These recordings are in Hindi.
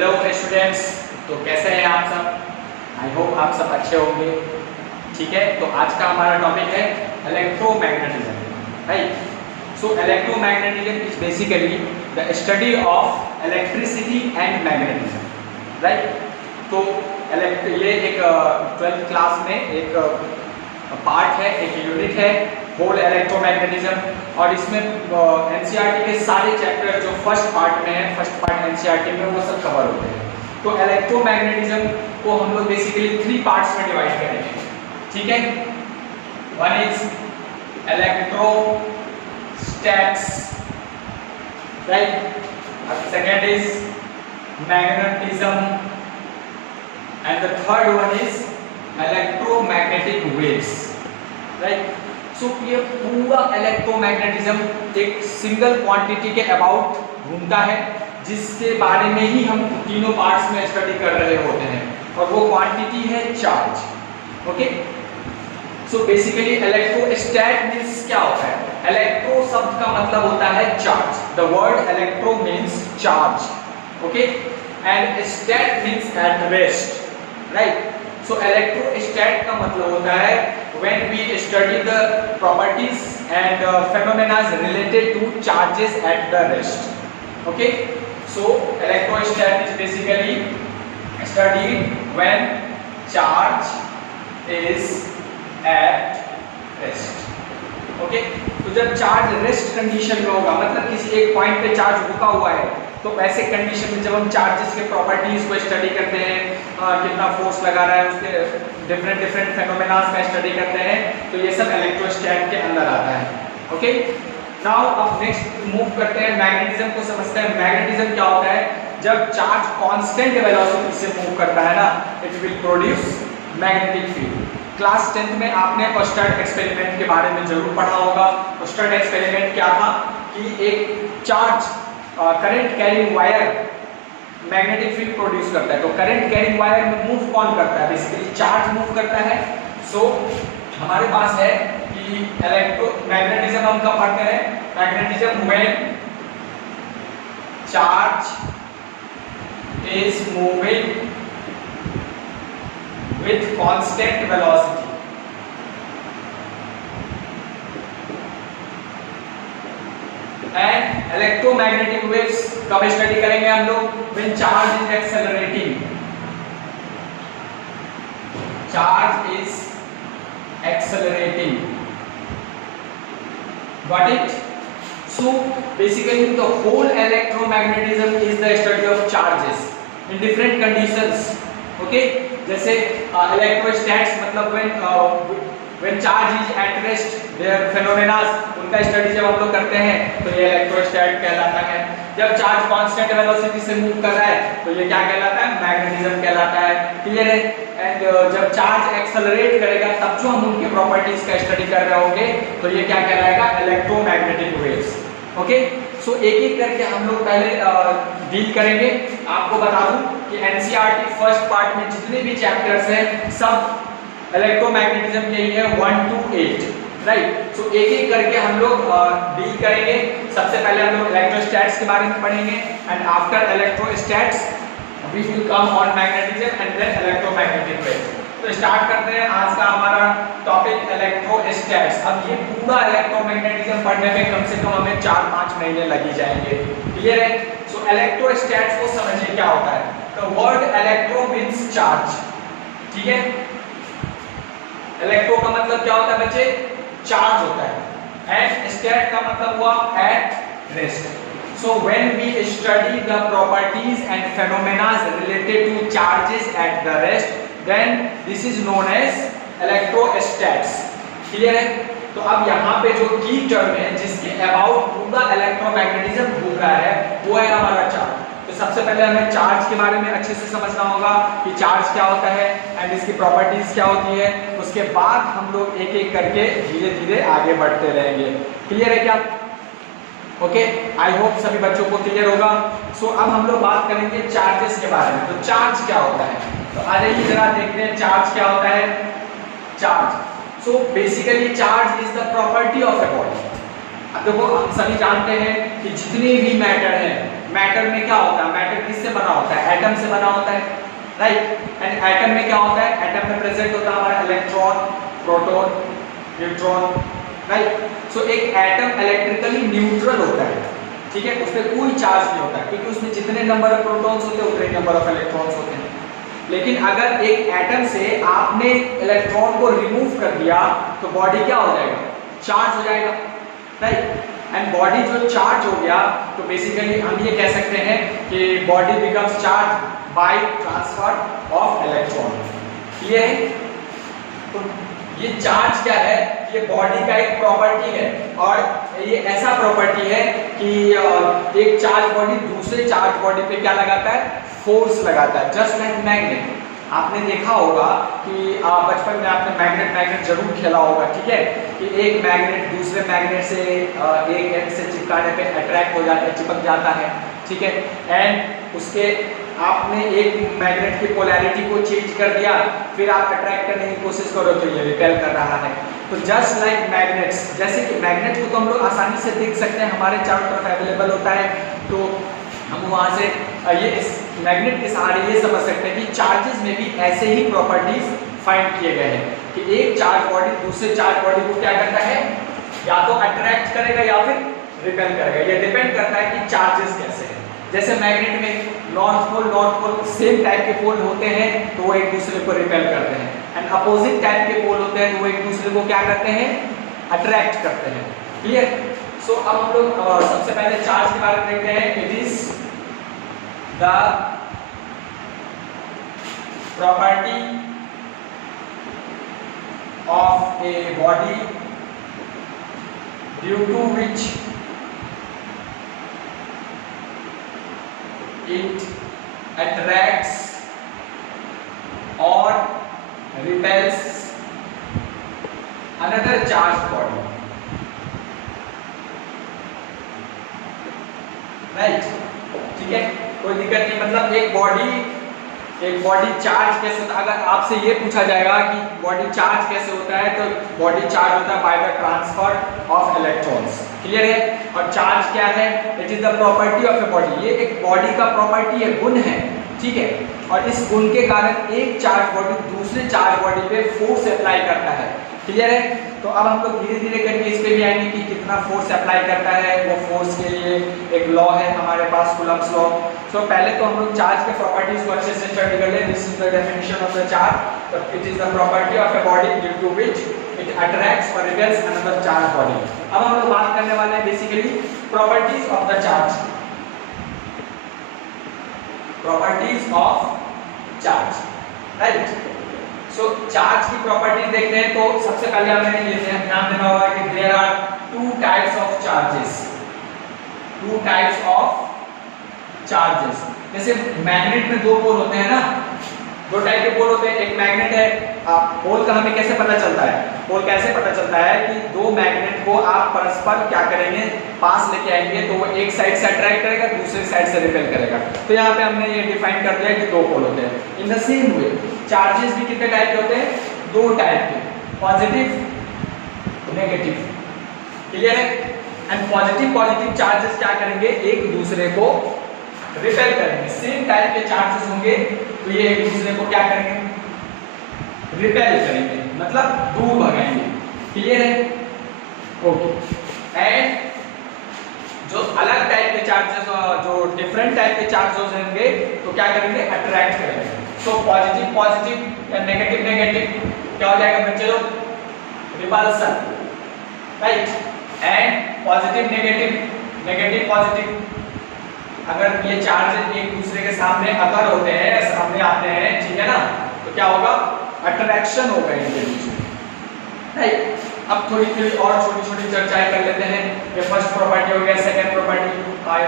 हेलो स्टूडेंट्स, तो कैसे हैं आप सब? आई होप आप सब अच्छे होंगे। ठीक है, तो आज का हमारा टॉपिक है electromagnetism, right? So electromagnetism is basically the study of electricity and magnetism, right? तो ये एक 12th क्लास में एक पार्ट है, एक यूनिट है होल इलेक्ट्रोमैग्नेटिज्म, और इसमें एनसीईआरटी के सारे चैप्टर जो फर्स्ट पार्ट में है, फर्स्ट पार्ट एनसीईआरटी में, वो सब कवर होते हैं। तो इलेक्ट्रोमैग्नेटिज्म को हम लोग बेसिकली 3 पार्ट्स में डिवाइड करेंगे, ठीक है? One is electrostatics, right? Second is magnetism and the third one is electromagnetic waves, right? So ये पूरा इलेक्ट्रोमैग्नेटिज्म एक सिंगल क्वांटिटी के अबाउट घूमता है, जिसके बारे में ही हम तीनों पार्ट्स में स्टडी कर रहे होते हैं, और वो क्वांटिटी है charge. Okay, so basically electrostat means क्या होता है? इलेक्ट्रो शब्द का मतलब होता है charge. The word electro means charge, okay, and stat means at rest, right? So electrostat का मतलब होता है when we study the properties and phenomena related to charges at the rest. Okay, so electrostat is basically studied when charge is at rest. Okay, तो जब चार्ज रेस्ट कंडीशन में होगा, मतलब किसी एक पॉइंट पे चार्ज रुका हुआ है, तो ऐसे कंडीशन में जब हम चार्जेस के प्रॉपर्टीज को स्टडी करते हैं, कितना फोर्स लगा रहा है, उसके डिफरेंट फेनोमेनास का स्टडी करते हैं, तो ये सब इलेक्ट्रोस्टैट के अंदर आता है। ओके, नाउ अब नेक्स्ट मूव करते हैं, मैग्नेटिज्म को समझते हैं। मैग्नेटिज्म क्या होता है? जब चार्ज कांस्टेंट वेलोसिटी से मूव करता है ना, it will produce magnetic field. Class 10th में आपने ऑस्टर्ड एक्सपेरिमेंट के बारे में जरूर पढ़ा होगा। ऑस्टर्ड एक्सपेरिमेंट क्या था कि एक charge current carrying wire magnetic field produce करता है। तो करंट कैरिंग वायर में मूव कौन करता है? बेसिकली चार्ज मूव करता है। सो हमारे पास है कि इलेक्ट्रोमैग्नेटिज्म हम कब पढ़ते हैं? Magnetism when charge is moving with constant velocity, and electromagnetic waves कब स्टडी करेंगे हम लोग? when charge is accelerating, charge is accelerating, got it? So basically the whole electromagnetism is the study of charges in different conditions. Okay, जैसे इलेक्ट्रोस्टैट्स मतलब when charge is at rest, their phenomena, उनका स्टडी जब हम लोग करते हैं तो ये इलेक्ट्रोस्टैट कहलाता है। जब चार्ज कांस्टेंट वेलोसिटी से मूव कर रहा है तो ये क्या कहलाता है? मैग्नेटिज्म कहलाता है। क्लियर है? एंड जब चार्ज एक्सेलरेट करेगा तब जो हम उनके प्रॉपर्टीज का स्टडी कर रहे होंगे तो ये क्या कहलाएगा? Electromagnetic waves. ओके, सो एक एक करके हम लोग पहले डील करेंगे। आपको बता दूं कि एनसीईआरटी फर्स्ट पार्ट में जितने भी चैप्टर्स हैं सब इलेक्ट्रोमैग्नेटिज्म के ही है 1 to 8, राइट? सो एक एक करके हम लोग डील करेंगे। सबसे पहले हम लोग इलेक्ट्रोस्टैट्स के बारे में पढ़ेंगे, and after electrostatics we will come on magnetism and then electromagnetic waves. तो स्टार्ट करते हैं आज का हमारा टॉपिक इलेक्ट्रोस्टैट्स। अब ये पूरा इलेक्ट्रोमैग्नेटिज्म पढ़ने में कम से कम हमें 4-5 महीने लगी जाएंगे। क्लियर है? सो इलेक्ट्रोस्टैट्स को समझिए क्या होता है। The word electro means charge, ठीक है? इलेक्ट्रो का मतलब क्या होता है बच्चे? चार्ज होता है। एंड स्टैट का मतलब हुआ at rest. So when we study the properties and phenomena related to charges at the rest, then this is known as electrostats. Clear है? तो अब यहाँ पे जो की टर्म है जिसके अबाउट पूरा इलेक्ट्रोमैग्नेटिज्म घूम रहा है वो है हमारा चार्ज। तो सबसे पहले हमें चार्ज के बारे में अच्छे से समझना होगा कि चार्ज क्या होता है एंड इसकी प्रॉपर्टीज क्या होती है। उसके बाद हम लोग एक एक करके धीरे धीरे आगे बढ़ते रहेंगे। क्लियर है क्या? ओके, आई होप सभी बच्चों को क्लियर होगा। सो अब हम लोग बात करेंगे चार्जेस के बारे में। तो चार्ज क्या होता है? तो आ जाइए जरा देखते हैं चार्ज क्या होता है। Charge, so basically charge is the property of a body. अब देखो हम सभी जानते हैं कि जितने भी मैटर हैं मैटर में क्या होता है, मैटर किससे बना होता है, एटम से बना होता है, राइट। एंड एटम में क्या होता है, एटम में प्रेजेंट होता है हमारा इलेक्ट्रॉन, प्रोटॉन, न्यूट्रॉन, राइट। सो एक एटम इलेक्ट्रिकली न्यूट्रल होता है, ठीक है, उसमें कोई चार्ज नहीं होता क्योंकि उसमें जितने नंबर ऑफ प्रोटॉन्स होते हैं उतने नंबर ऑफ इलेक्ट्रॉन्स होते हैं। लेकिन अगर एक एटम से आपने इलेक्ट्रॉन को रिमूव कर दिया तो बॉडी क्या हो जाएगा, चार्ज हो जाएगा, राइट। एंड बॉडी जो चार्ज हो गया तो बेसिकली हम ये कह सकते हैं कि body becomes charge by transfer of electron. ये है, तो ये चार्ज क्या है, ये बॉडी का एक प्रॉपर्टी है और ये ऐसा प्रॉपर्टी है कि एक चार्ज बॉडी दूसरे चार्ज बॉडी पे क्या लगाता है, फोर्स लगाता है, जस्ट लाइक मैग्नेट। आपने देखा होगा कि बचपन में आपने मैग्नेट जरूर खेला होगा, ठीक है, कि एक मैग्नेट दूसरे मैग्नेट से एक एंड से चिपकाने पे अट्रैक्ट हो जाता है, चिपक जाता है, ठीक है। एंड उसके आपने एक मैग्नेट की पोलैरिटी को चेंज कर दिया, फिर आप अट्रैक्ट करने की कोशिश करो तो ये रिपेल कर रहा है। तो जस्ट लाइक मैग्नेट्स, जैसे कि मैग्नेट को तो हम लोग आसानी से देख सकते हैं, हमारे चारों तरफ अवेलेबल होता है, तो हम वहाँ से ये इस मैग्नेट के सहारे ये समझ सकते हैं कि चार्जेस में भी ऐसे ही प्रॉपर्टीज फाइंड किए गए हैं कि एक चार्ज बॉडी दूसरे चार्ज बॉडी को क्या करता है, या तो अट्रैक्ट करेगा या फिर रिपेल करेगा। ये डिपेंड करता है कि चार्जेस कैसे हैं। जैसे मैग्नेट में नॉर्थ पोल सेम टाइप के पोल होते हैं तो वो एक दूसरे को रिपेल करते हैं, एंड अपोजिट टाइप के पोल होते हैं तो वो एक दूसरे को क्या करते हैं, अट्रैक्ट करते हैं। क्लियर। सो अब हम लोग सबसे पहले चार्ज के बारे में देखते हैं। It is the property of a body due to which it attracts or repels another charged body, right? ठीक है, कोई दिक्कत नहीं। मतलब एक बॉडी चार्ज कैसे होता है, अगर आपसे ये पूछा जाएगा कि बॉडी चार्ज कैसे होता है तो बॉडी चार्ज होता है by the transfer of electrons. Clear है। और चार्ज क्या है, it is the property of a body, ये एक बॉडी का प्रॉपर्टी है, गुण है, ठीक है। और इस गुण के कारण एक चार्ज बॉडी दूसरे चार्ज बॉडी पे फोर्स अप्लाई करता है। क्लियर है। तो अब हम लोग धीरे धीरे करके इस पे भी आएंगे कि कितना फोर्स अप्लाई करता है। वो फोर्स के लिए एक लॉ है हमारे पास, कूलम्ब्स लॉ। सो पहले तो हम लोग चार्ज के प्रॉपर्टीज को अच्छे से स्टडी कर ले। This is the definition of the charge. It is the property of a body due to which it attracts or repels another charge body. अब हम लोग बात करने वाले हैं basically properties of the charge. Properties of charge, right. So charge की प्रॉपर्टी देखते हैं तो सबसे पहले हमें ये ध्यान देना होगा कि there are two types of charges. Two types of charges, जैसे मैग्नेट में दो पोल होते हैं ना, दो टाइप के पोल होते हैं। एक मैग्नेट है, पोल का हमें कैसे पता चलता है, पोल कैसे पता चलता है कि दो मैग्नेट को आप परस्पर क्या करेंगे, पास लेके आएंगे तो वो एक साइड से अट्रैक्ट करेगा, दूसरे साइड से रिपेल करेगा। तो यहाँ पे हमने ये डिफाइन कर दिया कि दो पोल होते हैं। In the same way charges भी कितने टाइप के होते हैं, दो टाइप के, पॉजिटिव, नेगेटिव। क्लियर है। एंड पॉजिटिव चार्जेस क्या करेंगे, एक दूसरे को रिपेल करेंगे। सेम टाइप के चार्जेस होंगे तो ये एक दूसरे को क्या करेंगे, रिपेल करेंगे, मतलब दूर भगाएंगे। क्लियर है। ओके। एंड जो अलग टाइप के चार्जेस, जो डिफरेंट टाइप के चार्जेस होंगे तो क्या करेंगे, अट्रैक्ट करेंगे। सो पॉजिटिव या नेगेटिव क्या हो जाएगा बच्चे लोग, repulsion, right. And positive negative positive. अगर ये चार्ज एक दूसरे के सामने अगर होते हैं, सामने आते हैं, ठीक है ना, तो क्या होगा, अट्रैक्शन होगा इनके बीच में, राइट। अब थोड़ी और छोटी चर्चाएं कर लेते हैं। ये फर्स्ट प्रॉपर्टी हो गया। सेकंड प्रॉपर्टी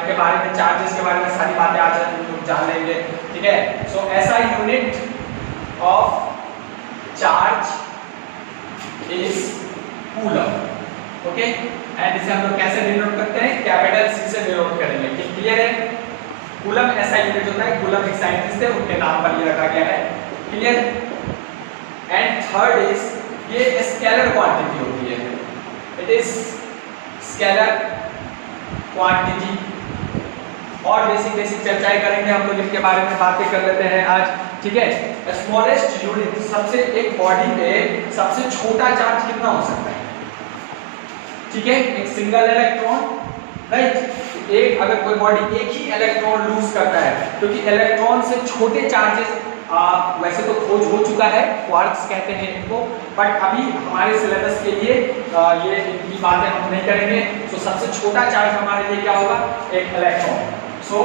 के बारे में, चार्जेस के बारे में सारी बातें आज हम जान लेंगे, ठीक है। सो ऐसा unit of charge is coulomb. Okay. And इसे हम लोग कैसे डिनोट करते हैं, कैपिटल सी से डिनोट करेंगे। क्लियर है। कूलम ऐसा यूनिट होता है, कूलम एक साइंटिस्ट है, उनके नाम पर ये रखा गया है। क्लियर। एंड थर्ड इज, ये स्केलर क्वांटिटी होती है। It is scalar quantity. और बेसिक चर्चाएं करेंगे हम लोग, इनके बारे में बातें कर लेते हैं आज, ठीक है। स्मॉलेस्ट यूनिट, सबसे एक बॉडी में सबसे छोटा चार्ज कितना हो सकता है, ठीक है, एक सिंगल इलेक्ट्रॉन, राइट। एक अगर कोई बॉडी एक ही इलेक्ट्रॉन लूज करता है, क्योंकि इलेक्ट्रॉन से छोटे चार्जेस वैसे तो खोज हो चुका है, क्वार्क्स कहते हैं इनको, बट अभी हमारे सिलेबस के लिए ये इनकी बातें हम नहीं करेंगे। सो सबसे छोटा चार्ज हमारे लिए क्या होगा, एक electron. So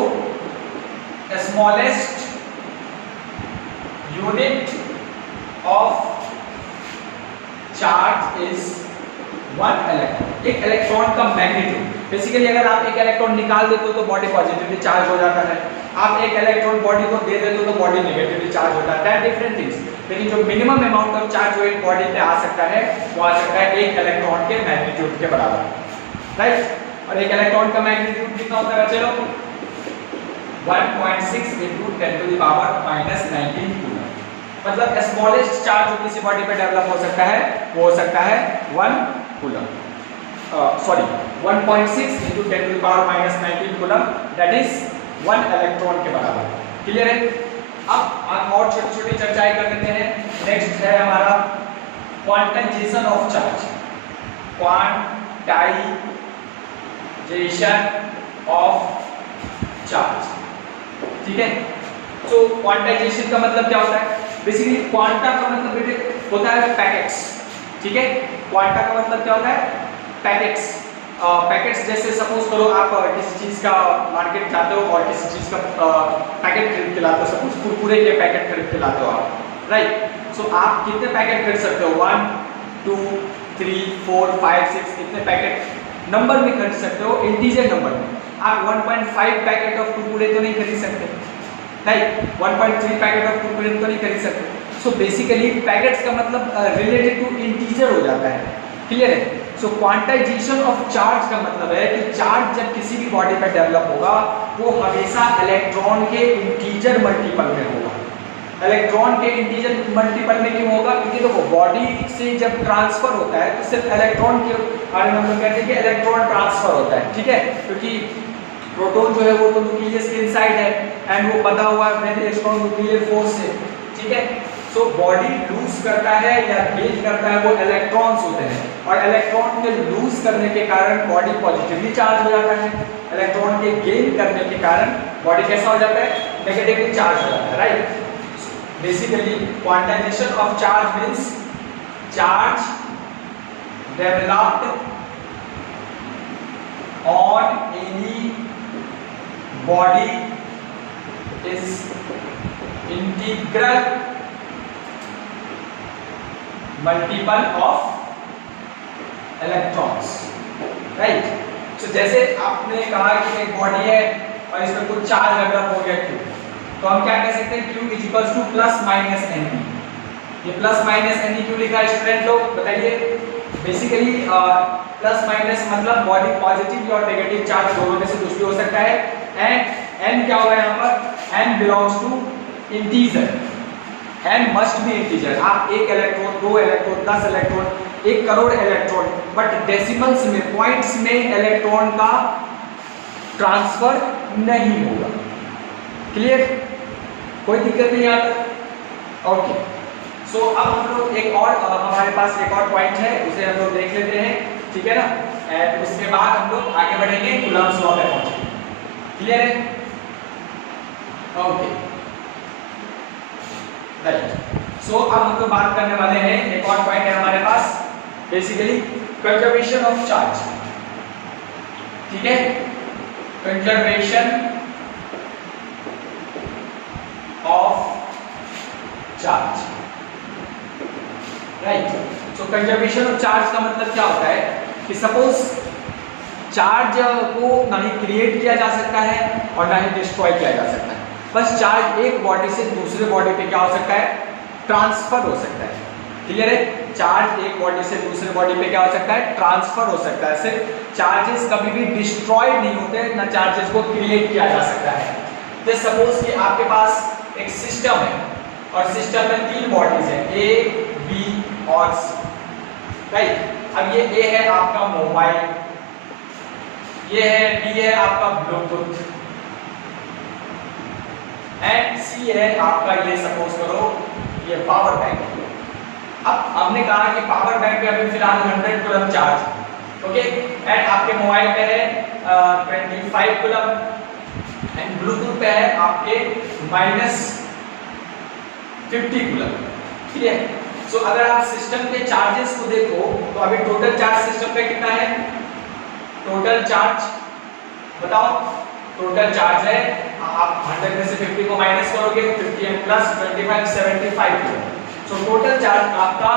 smallest unit of charge is 1 electron. एक इलेक्ट्रॉन का मैग्नीट्यूड, बेसिकली अगर आप एक इलेक्ट्रॉन निकाल देते हो तो बॉडी पॉजिटिवली चार्ज हो जाता है, आप एक इलेक्ट्रॉन बॉडी को दे देते हो तो बॉडी नेगेटिवली चार्ज होता है, दैट डिफरेंट थिंग्स। लेकिन जो मिनिमम अमाउंट ऑफ चार्ज जो एक बॉडी पे आ सकता है वो आ सकता है एक इलेक्ट्रॉन के मैग्नीट्यूड के बराबर, राइट। और एक इलेक्ट्रॉन का मैग्नीट्यूड कितना होता है बच्चे लोग, 1.6 × 10⁻⁻19 कूलम। मतलब स्मॉलेस्ट चार्ज जो किसी बॉडी पे डेवलप हो सकता है वो हो सकता है 1 coulomb, sorry 1.6 × 10⁻⁻19 coulomb, that is 1 electron के बराबर। क्लियर है। अब और छोटी छोटी चर्चाएं कर लेते हैं। नेक्स्ट है हमारा quantization of charge, quantization of charge, ठीक है। सो क्वांटाइजेशन का मतलब क्या होता है, बेसिकली क्वांटा का मतलब बेटे होता है पैकेट्स, ठीक है। क्वांटा का मतलब क्या होता है, पैकेट्स। पैकेट्स जैसे सपोज करो आप किसी चीज़ का मार्केट जाते हो और किसी चीज़ का पैकेट खरीद के लाते हो, सपोज कुरकुरे के पैकेट खरीद के लाते हो आप, राइट। सो आप कितने पैकेट खरीद सकते हो, 1 2 3 4 5 6 इतने पैकेट नंबर में खरीद सकते हो, इंटीजर नंबर में। आप 1.5 पैकेट ऑफ कुरकुरे तो नहीं खरीद सकते, राइट, 1.3 पैकेट ऑफ कुरकुरे तो नहीं खरीद सकते। सो बेसिकली पैकेट्स का मतलब रिलेटेड टू इंटीजर हो जाता है, क्लियर है। सो क्वांटाइजेशन ऑफ चार्ज का मतलब है कि चार्ज जब किसी भी बॉडी पर डेवलप होगा वो हमेशा इलेक्ट्रॉन के इंटीजर मल्टीपल में होगा। इलेक्ट्रॉन के इंटीजर मल्टीपल में क्यों होगा, क्योंकि देखो बॉडी से जब ट्रांसफर होता है तो सिर्फ इलेक्ट्रॉन के बारे में हम लोग कहते हैं कि इलेक्ट्रॉन ट्रांसफर होता है, ठीक है, क्योंकि प्रोटॉन जो है वो तो न्यूक्लियस के इनसाइड है एंड वो बंधा हुआ है वेरी स्ट्रॉन्ग न्यूक्लियर फोर्स से, ठीक है। सो बॉडी लूज करता है या गेन करता है वो इलेक्ट्रॉन्स होते हैं, और इलेक्ट्रॉन के लूज करने के कारण बॉडी पॉजिटिवली चार्ज हो जाता है, इलेक्ट्रॉन के गेन करने के कारण बॉडी कैसा हो जाता है, नेगेटिवली चार्ज हो जाता है, right. Basically quantization of charge means charge developed on any body is integral multiple of electrons, right. सो जैसे आपने कहा कि एक बॉडी है और इसमें कुछ चार्ज डेवलप हो गया Q, तो हम क्या कह सकते हैं, Q equals two plus minus NE। ये प्लस माइनस NE क्यों लिखा है स्टूडेंट लोग बताइए। बेसिकली प्लस माइनस मतलब बॉडी पॉजिटिव और नेगेटिव चार्ज दोनों में से कुछ भी हो सकता है, एंड N क्या होगा यहाँ पर, N belongs to integer, N must be integer. आप 1 electron 2 electron 10 electron 1 crore electron, but decimals में पॉइंट्स में इलेक्ट्रॉन का ट्रांसफर नहीं होगा, क्लियर, कोई दिक्कत नहीं आता, ओके। सो अब हम लोग एक और हमारे पास एक और पॉइंट है उसे हम लोग देख लेते हैं, ठीक है ना, एंड उसके बाद हम लोग आगे बढ़ेंगे कूलम्ब्स लॉ पे पहुंचेंगे, क्लियर है, ओके, राइट। सो अब हम लोग बात करने वाले हैं, एक और पॉइंट है हमारे पास, बेसिकली कंजर्वेशन ऑफ चार्ज, ठीक है, conservation of charge, right. So conservation of charge का मतलब क्या होता है कि सपोज चार्ज को ना ही क्रिएट किया जा सकता है और ना ही डिस्ट्रॉय किया जा सकता है, बस चार्ज एक बॉडी से दूसरे बॉडी पे क्या हो सकता है, ट्रांसफर हो सकता है, क्लियर है। चार्ज एक बॉडी से दूसरे बॉडी पे क्या हो सकता है, ट्रांसफर हो सकता है। सिर्फ चार्जेस कभी भी डिस्ट्रॉय नहीं होते, ना चार्जेस को क्रिएट किया जा सकता है। जैसे सपोज कि आपके पास एक सिस्टम है और सिस्टम में 3 बॉडीज है, ए बी और सी, राइट। अब ये ए है आपका मोबाइल, ये है डी है आपका ब्लूटूथ, एंड सी है आपका, ये सपोज करो ये पावर बैंक। अब हमने कहा कि पावर बैंक पे अभी फिलहाल 100 कूलम चार्ज, ओके, एंड आपके मोबाइल पे है 25 कूलम एंड ब्लूटूथ पे है आपके -50 कूलम, ठीक है। सो अगर आप सिस्टम के चार्जेस को देखो तो अभी टोटल चार्ज सिस्टम पे कितना है, टोटल चार्ज बताओ, टोटल चार्ज है, आप 100 में से 50 को माइनस करोगे, 50 and plus 25 75 coulomb. So total charge आपका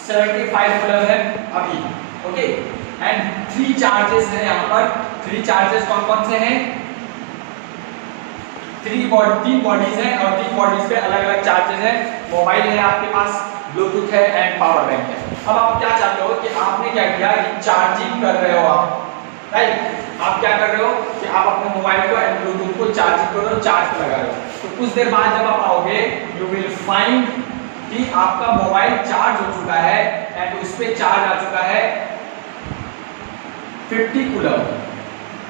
75 कूलम है अभी, ओके। एंड 3 चार्जेस हैं यहाँ पर। 3 चार्जेस कौन कौन से हैं, 3 बॉडीज हैं और 3 बॉडीज पे अलग अलग चार्जेस हैं। मोबाइल है आपके पास, ब्लूटूथ है एंड पावर बैंक है। अब आप क्या चाहते हो कि आपने क्या किया कि चार्जिंग कर रहे हो आप, राइट। आप क्या कर रहे हो कि आप अपने मोबाइल को एंड ब्लूटूथ को चार्जिंग कर रहे हो, चार्ज पे लगा रहे हो। तो कुछ देर बाद जब आप आओगे यू विल फाइंड कि आपका मोबाइल चार्ज हो चुका है एंड उस पे चार्ज आ चुका है 50 कूलम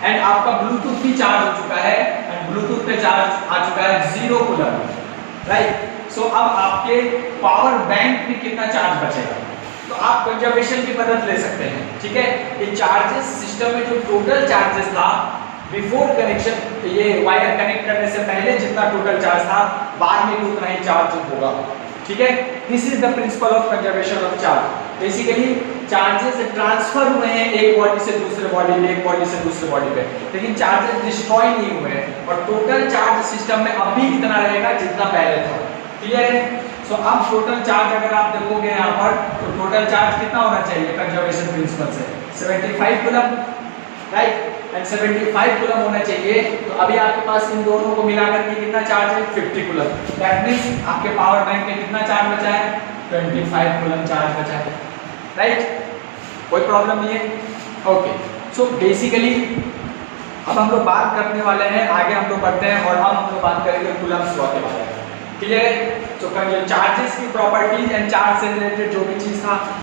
एंड आपका ब्लूटूथ भी चार्ज हो चुका है एंड ब्लूटूथ पे चार्ज आ चुका है 0 कूलम, राइट। सो अब आपके पावर बैंक में कितना चार्ज बचेगा, तो आप कंजर्वेशन की मदद ले सकते हैं, ठीक है। ये चार्जेस सिस्टम में जो टोटल चार्जेस था बिफोर कनेक्शन, ये वायर कनेक्ट करने से पहले जितना टोटल चार्ज था, बाद में भी उतना ही चार्ज होगा, ठीक है। This is the principle of conservation of charge. Basically charges transfer हुए हैं एक बॉडी से दूसरे बॉडी में, एक बॉडी से दूसरे बॉडी पे, लेकिन चार्जेस डिस्ट्रॉय नहीं हुए हैं और टोटल चार्ज सिस्टम में अभी कितना रहेगा जितना पहले था, क्लियर है। सो अब टोटल चार्ज अगर आप देखोगे यहाँ पर तो टोटल चार्ज कितना होना चाहिए कंजर्वेशन प्रिंसिपल से, 75 कूलम, राइट, एंड 75 कूलम होना चाहिए। तो अभी आपके पास इन दोनों को मिलाकर के कितना चार्ज है, 50 कूलम। दैट मींस आपके पावर बैंक में कितना चार्ज बचा है, 25 कूलम चार्ज बचा है, राइट। कोई प्रॉब्लम नहीं है, ओके। सो बेसिकली अब हम लोग बात करने वाले हैं, आगे हम लोग बढ़ते हैं और हम लोग बात करेंगे कूलम्स लॉ के बारे में, क्लियर है। तो चार्जेस की प्रॉपर्टीज एंड चार्ज से रिलेटेड जो भी चीज था